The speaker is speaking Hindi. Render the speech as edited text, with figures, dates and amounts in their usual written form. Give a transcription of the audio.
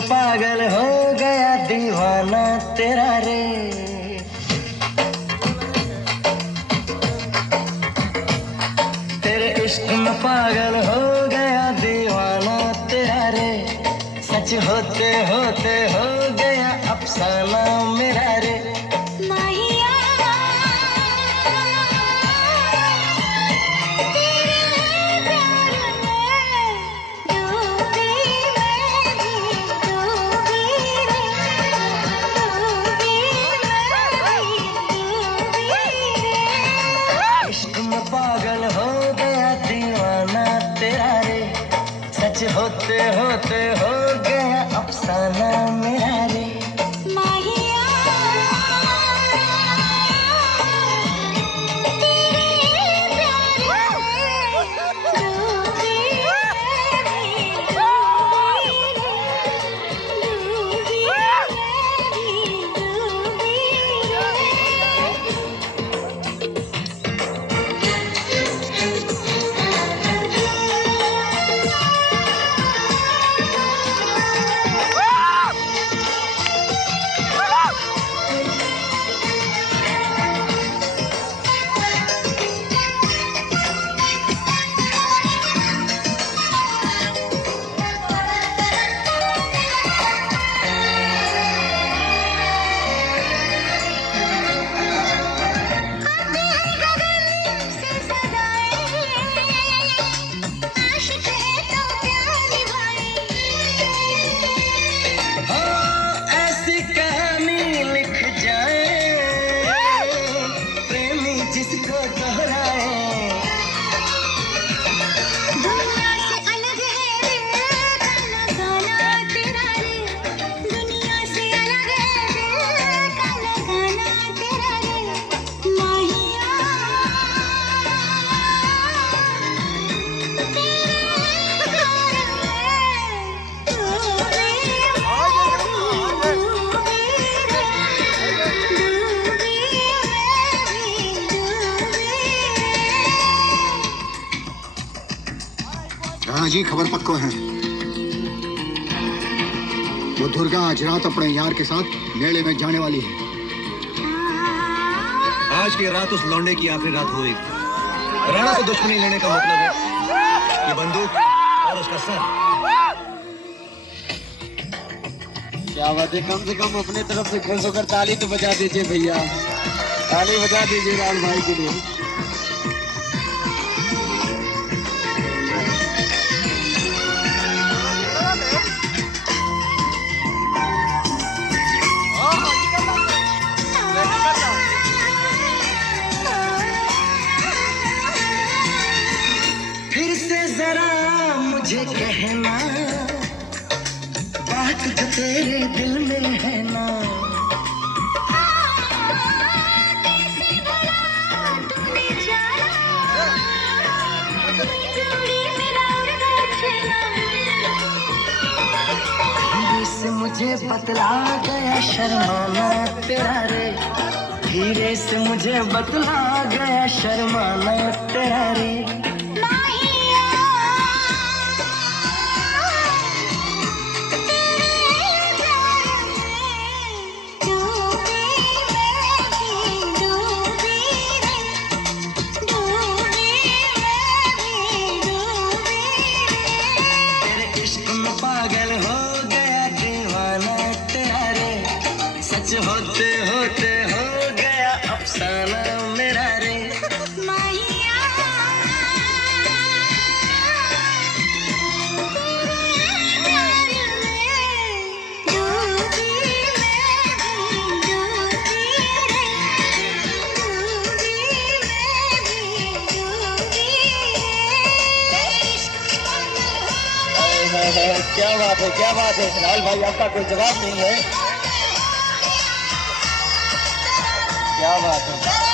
में पागल हो गया दीवाना तेरा रे। तेरे इश्क में पागल हो गया दीवाना तेरा रे। सच होते होते हो गया अफसाना मेरा रे। पागल हो गया दीवाना तेरा रे। सच होते होते हो गया अफसाना मेरा रे। राणा जी खबर पक्को है। वो दुर्गा आज रात अपने यार के साथ मेले में जाने वाली है। आज की रात उस लौंडे की आखिरी रात होगी। राणा को दुश्मनी लेने का मतलब है ये बंदूक और उसका सर। क्या बात है, कम से कम अपने तरफ से खुश होकर ताली तो बजा दीजिए भैया, ताली बजा दीजिए लाल भाई के लिए। फिर से जरा मुझे कहना बात जो तेरे दिल में है ना। धीरे से मुझे बतला गया शर्माना तेरा रे। धीरे से मुझे बतला गया शर्माना तेरा रे। पागल हो गया दीवाना तेरा रे। सच होते होते हो गया अफसाना मेरा रे। क्या बात है, क्या बात है लाल भाई, आपका कोई जवाब नहीं है। क्या बात है।